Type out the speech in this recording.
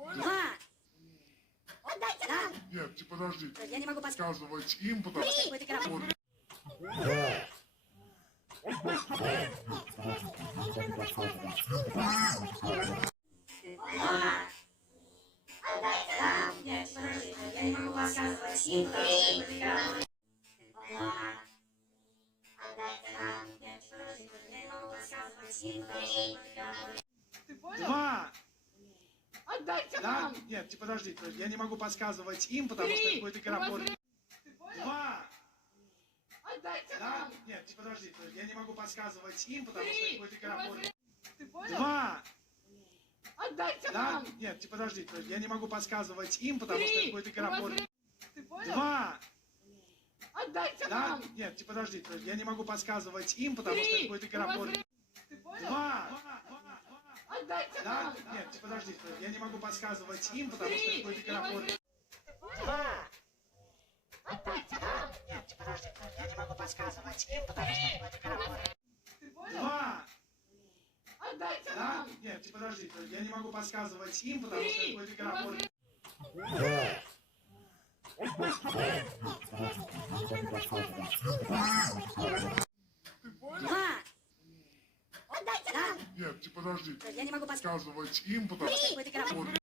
Два. Отдайте нам. Нет, подождите. Я не могу Сказывать им, потому что... Какой-то корабль. Отдайте нам. Нет, подождите. Я не могу подсказывать им, потому что какой-то корабль. Отдайте нам. Нет, подождите. Я не могу подсказывать им, потому что какой-то корабль. Ты понял? Два. Отдайте Да? нам. Нет, подождите, я не могу подсказывать им, потому что какой-то У вас корабль. время. Ты понял? Два. Отдайте Да? нам. Нет, подождите, я не могу подсказывать им, потому что какой-то У вас корабль. время. Ты понял? Два. Отдайте Да? нам. Нет, подождите, я не могу подсказывать им, потому что какой-то У вас корабль. время. Ты понял? Два. Отдайте Да? нам. Нет, подождите, я не могу подсказывать им, потому что какой-то У вас корабль. время. Ты понял? Два. Отдайте Да? нам. Нет, подождите, я не могу подсказывать им, потому что какой-то корабль. Два. Отдайте нам. Нет, подождите. Я не могу подсказывать им, потому что какой-то корабль. Ты понял? Два. Отдайте Да? нам. Нет, подождите, я не могу подсказывать им, потому что какой-то корабль. Ты понял? Два. Отдайте нам. Нет, подождите. Я не могу подсказывать Сказывать им, потому что... какой-то корабль.